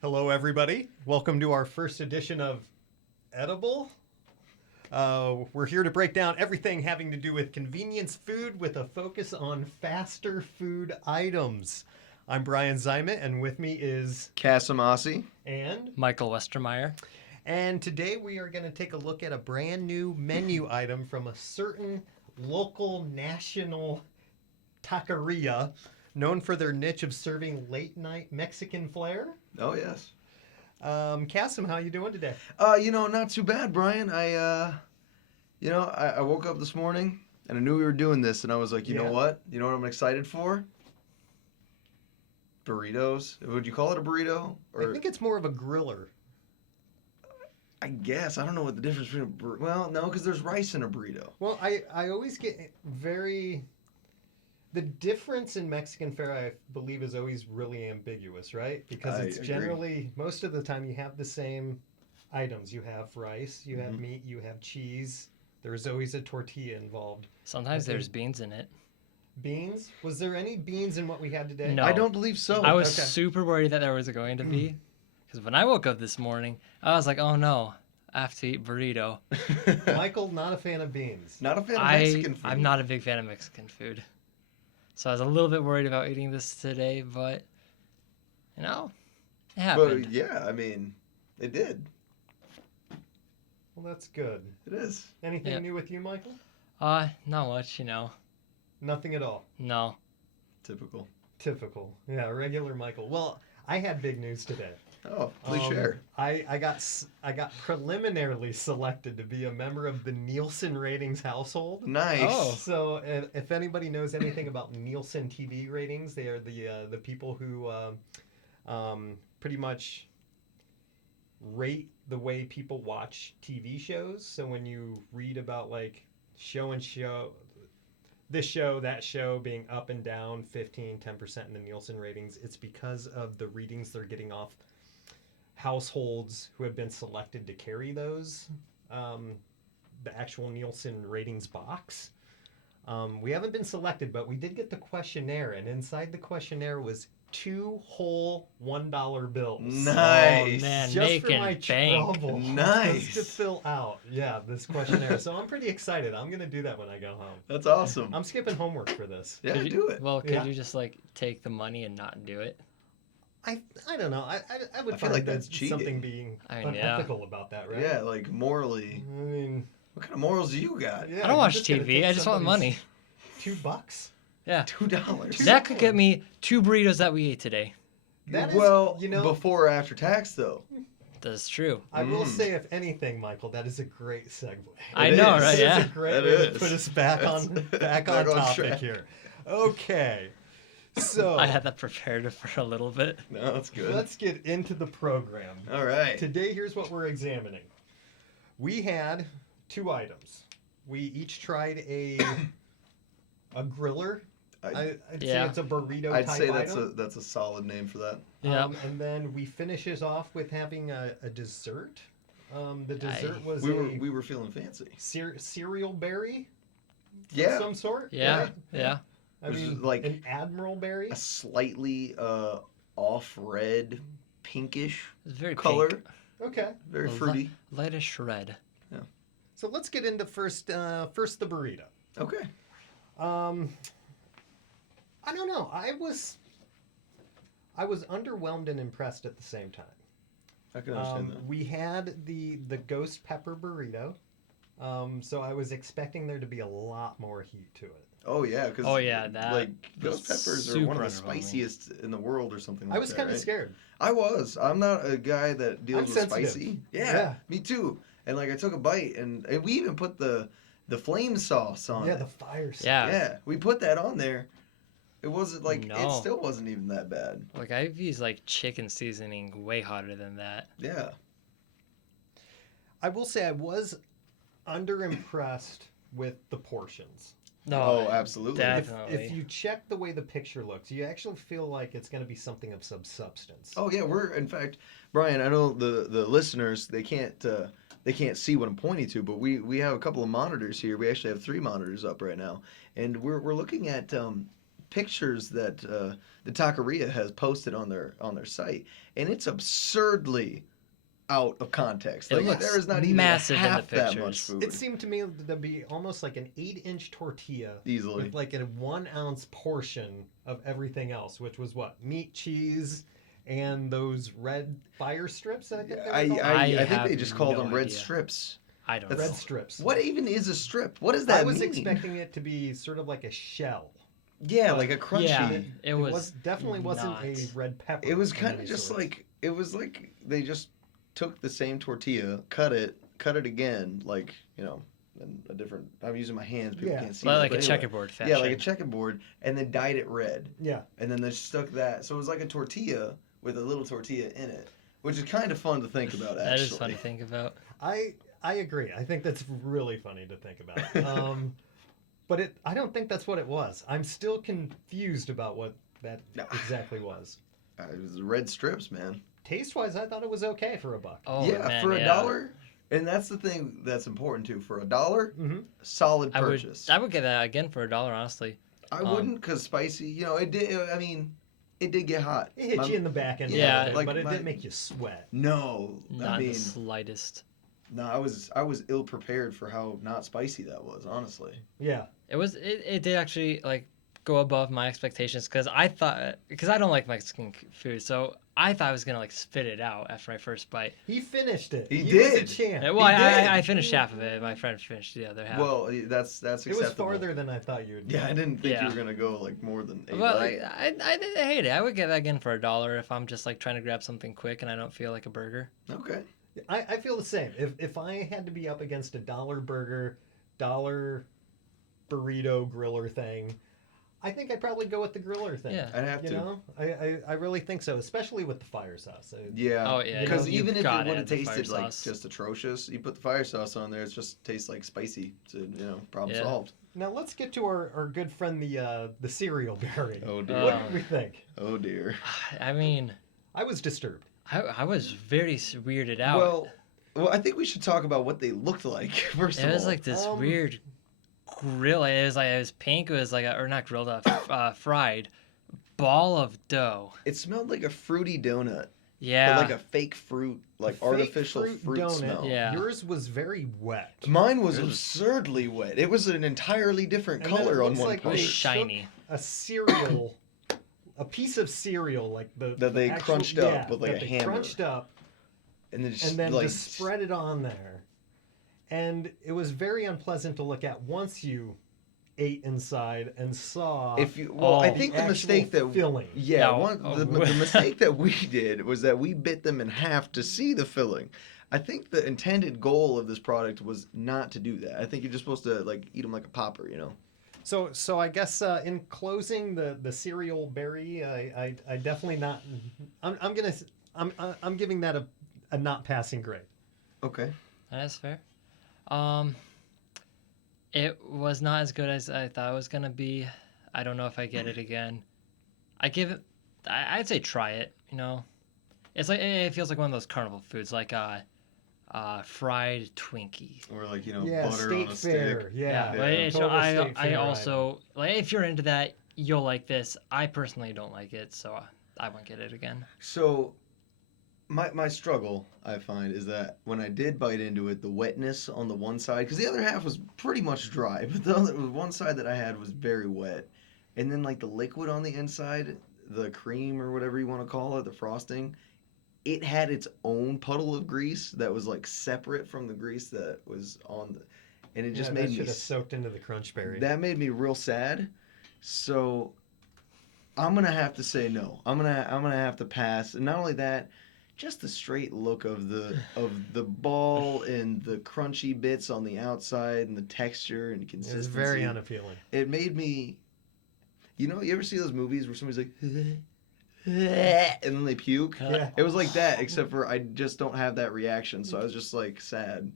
Hello, everybody. Welcome to our first edition of Edible. We're here to break down everything having to do with convenience food with a focus on faster food items. I'm Bryon Zeimet, and with me is Cassem, Aossey. and Michael Westermeyer. and today we are going to take a look at a brand new menu item from a certain local national taqueria known for their niche of serving late night Mexican flair. Oh, yes. Cassem, how you doing today? Not too bad, Bryon. I woke up this morning and I knew we were doing this, and I was like, you know what? You know what I'm excited for? Burritos. Would you call it a burrito? I think it's more of a griller. I guess. I don't know what the difference between well, no, because there's rice in a burrito. Well, I always get the difference in Mexican fare, I believe, is always really ambiguous, right? Because it's generally, most of the time, you have the same items. You have rice, you have meat, you have cheese. There's always a tortilla involved. Sometimes there's beans in it. Beans? Was there any beans in what we had today? No. I don't believe so. I was super worried that there was going to be. Because when I woke up this morning, I was like, oh no, I have to eat burrito. Michael, not a fan of beans. Not a fan of Mexican food. I'm not a big fan of Mexican food. So I was a little bit worried about eating this today, but, it happened. But, yeah, I mean, it did. Well, that's good. It is. Anything new with you, Michael? Not much, Nothing at all. No. Typical. Typical. Yeah, regular Michael. Well, I had big news today. Oh, please share. I got preliminarily selected to be a member of the Nielsen ratings household. Nice. Oh. So if anybody knows anything about Nielsen TV ratings, they are the people who pretty much rate the way people watch TV shows. So when you read about like this show, that show being up and down 15, 10% in the Nielsen ratings, it's because of the readings they're getting off households who have been selected to carry those, the actual Nielsen ratings box. We haven't been selected, but we did get the questionnaire, and inside the questionnaire was 2 whole $1 bills. Nice. Oh, man, Just making for my bank. trouble. Nice. Just to fill out, this questionnaire. So I'm pretty excited. I'm going to do that when I go home. That's awesome. I'm skipping homework for this. Yeah, Could do it. Well, could you just, take the money and not do it? I don't know. I would I feel find like that's cheating. something being unethical about that, right? Yeah, like morally. I mean, What kind of morals do you got? yeah, I don't you're watch just gonna TV. take I just want somebody's money. $2? Yeah. $2. That could get me 2 burritos that we ate today. That is, well, before or after tax, though. That's true. I will say, if anything, Michael, that is a great segue. I know, is. right? It's Yeah. a great That way to is. put us back on Back on topic track. here. Okay, so I had that prepared for a little bit. No, that's good. let's get into the program. All right. Today, here's what we're examining. We had 2 items. We each tried a griller. I'd say it's a burrito I'd type say item. that's a solid name for that. Yeah. And then we finishes off with having a dessert. The dessert was We were feeling fancy. cereal berry of Yeah. some sort. Yeah. right? Yeah. I Which is mean, like an admiral berry. A slightly off red, pinkish It's very color. pink. Okay, Very fruity. Lightish red. so let's get into first the burrito. Okay. I don't know. I was underwhelmed and impressed at the same time. I can understand that. We had the ghost pepper burrito, so I was expecting there to be a lot more heat to it. Oh yeah, because that ghost peppers are one of the spiciest in the world or something like that. I was kind of scared. I was. I'm not a guy that deals with sensitive. spicy. Yeah. Me too. And I took a bite, and we even put the flame sauce on Yeah, it. the fire. Yeah. We put that on there. It wasn't it No. still wasn't even that bad. I've used chicken seasoning way hotter than that. Yeah. I will say I was underimpressed with the portions. No. Oh, absolutely. Definitely. If you check the way the picture looks, you actually feel like it's going to be something of some substance. Oh yeah, we're in fact, Bryon. I know the listeners they can't see what I'm pointing to, but we have a couple of monitors here. We actually have 3 monitors up right now, and we're looking at pictures that the taqueria has posted on their site, and it's absurdly out of context. It Like looks there is not even massive in the half that much pictures. food. It seemed to me to be almost like an 8-inch tortilla Easily. with like a 1 ounce portion of everything else, which was what? Meat, cheese, and those red fire strips. I think they were called? I think have they just called no them red idea. strips. I don't That's- Red know. strips. What even is a strip? What does that I was mean? expecting it to be sort of like a shell. Yeah, like a crunchy. Yeah, it was definitely wasn't not. a red pepper. It was of kind of any just sort. like it was like they just took the same tortilla, cut it again, like in a different. I'm using my hands. People Yeah. can't see. Well, this, like but a anyway. checkerboard fashion. Yeah, like a checkerboard, and then dyed it red, Yeah. and then they stuck that. So it was like a tortilla with a little tortilla in it, which is kind of fun to think about. Actually, That is fun to think about. I agree. I think that's really funny to think about. But I don't think that's what it was. I'm still confused about what that No. exactly was. It was the red strips, man. Taste-wise, I thought it was okay for $1. Oh, yeah, man, for yeah. $1, and that's the thing that's important too. For $1, Mm-hmm. solid I purchase. would get that again for $1, honestly. I wouldn't, because spicy. It did. I mean, it did get hot. It hit you in the back end, Yeah, a little bit, like but it my- did make you sweat. No, Not I mean, the slightest. no. I was ill prepared for how not spicy that was. Honestly. Yeah. It did actually like go above my expectations because I don't like Mexican food, so I thought I was gonna like spit it out after my first bite. He finished it. He was did. a champ. Well, He did. I finished half of it. My friend finished the other half. Well, that's It was acceptable. farther than I thought you would. Yeah, I didn't think Yeah. you were gonna go like more than 8. Well, I didn't hate it. I would get that again for $1 if I'm just like trying to grab something quick and I don't feel like a burger. Okay. I feel the same. If I had to be up against a $1 burger, $1 burrito griller thing, I think I'd probably go with the griller thing. Yeah. I'd have You to. know, I really think so, especially with the fire sauce. Yeah. Oh, yeah, Because you even if it gotta would have add the fire tasted like sauce. just atrocious, you put the fire sauce on there, it just tastes like spicy. So problem Yeah. solved. Now let's get to our good friend the cereal berry. Oh dear. What did we think? Oh dear. I mean, I was disturbed. I was very weirded out. Well, I think we should talk about what they looked like first It of was all. like this Um, weird grill. It was pink. It was like or not grilled up, fried ball of dough. It smelled like a fruity donut, Yeah. but like a fake fruit, like Fake artificial fruit donut. smell. Yeah. Yours was very wet. Mine was It was- absurdly wet. It was an entirely different And then it color on looks one like it was they part. shiny. A cereal, a piece of cereal, like That they crunched up with, like, that a they hammer. crunched up And then just and then like just spread it on there. And it was very unpleasant to look at once you ate inside and saw if you I Oh. think the actual mistake that filling. yeah, No. the mistake that we did was that we bit them in half to see the filling. I think the intended goal of this product was not to do that. I think you're just supposed to like eat them like a popper, So I guess in closing the cereal berry, I definitely not. I'm giving that a not passing grade. Okay. That's fair. It was not as good as I thought it was gonna be. I don't know if I get it again. I give it. I'd say try it. It's like it feels like one of those carnival foods, like fried Twinkie. Or like, Yeah, butter State on a Fair. stick. Yeah. but Total State I Fair also like if you're into that, you'll like this. I personally don't like it, so I won't get it again. So my struggle, I find, is that when I did bite into it, the wetness on the one side, because the other half was pretty much dry, but the one side that I had was very wet. And then like the liquid on the inside, the cream or whatever you want to call it, the frosting, it had its own puddle of grease that was like separate from the grease that was on the, and it just Yeah, made that me should have soaked into the crunch berry. that made me real sad. So I'm gonna have to say no. I'm gonna have to pass. And not only that, just the straight look of the ball and the crunchy bits on the outside and the texture and It consistency. was very unappealing. It made me. You ever see those movies where somebody's like, and then they puke? Yeah. It was like that, except for I just don't have that reaction, so I was just like sad.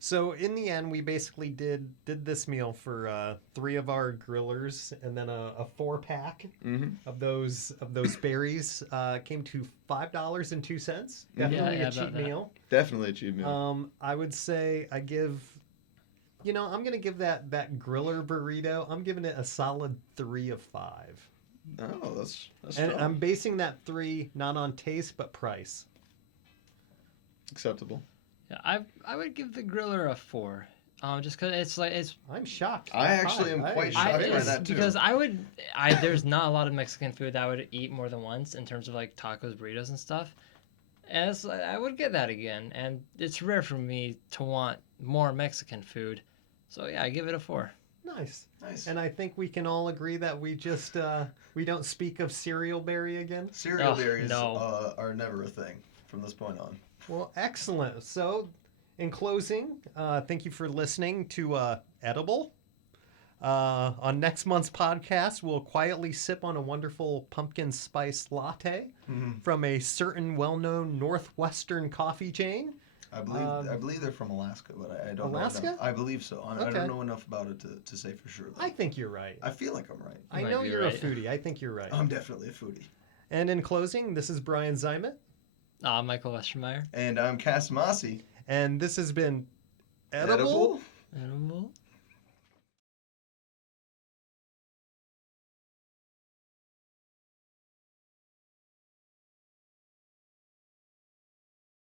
So in the end, we basically did this meal for 3 of our grillers, and then a 4-pack Mm-hmm. of those berries came to $5.02. Definitely Yeah, a about cheap that. meal. Definitely a cheap meal. I would say I give You know, I'm gonna give that griller burrito. I'm giving it a solid 3 of 5. Oh, that's And strong. I'm basing that 3 not on taste but price. Acceptable. Yeah, I would give the griller a 4. Just because it's I'm shocked. I That actually high. am quite I- shocked by it's that too. because there's not a lot of Mexican food that I would eat more than once in terms of like tacos, burritos, and stuff. And I would get that again, and it's rare for me to want more Mexican food. So yeah, I give it a 4. Nice. Nice. And I think we can all agree that we just we don't speak of cereal berry again. Cereal Oh, berries no. are never a thing from this point on. Well, excellent. So, in closing, thank you for listening to Edible. On next month's podcast, we'll quietly sip on a wonderful pumpkin spice latte from a certain well-known Northwestern coffee chain. I believe they're from Alaska, but I don't know. Alaska? Enough. I believe so. I Okay. don't know enough about it to say for sure. Though. I think you're right. I feel like I'm right. I might know be you're right. a foodie. I think you're right. I'm definitely a foodie. And in closing, this is Bryon Zeimet, Michael Westermeyer. And I'm Cassem Aossey. and this has been Edible. Edible.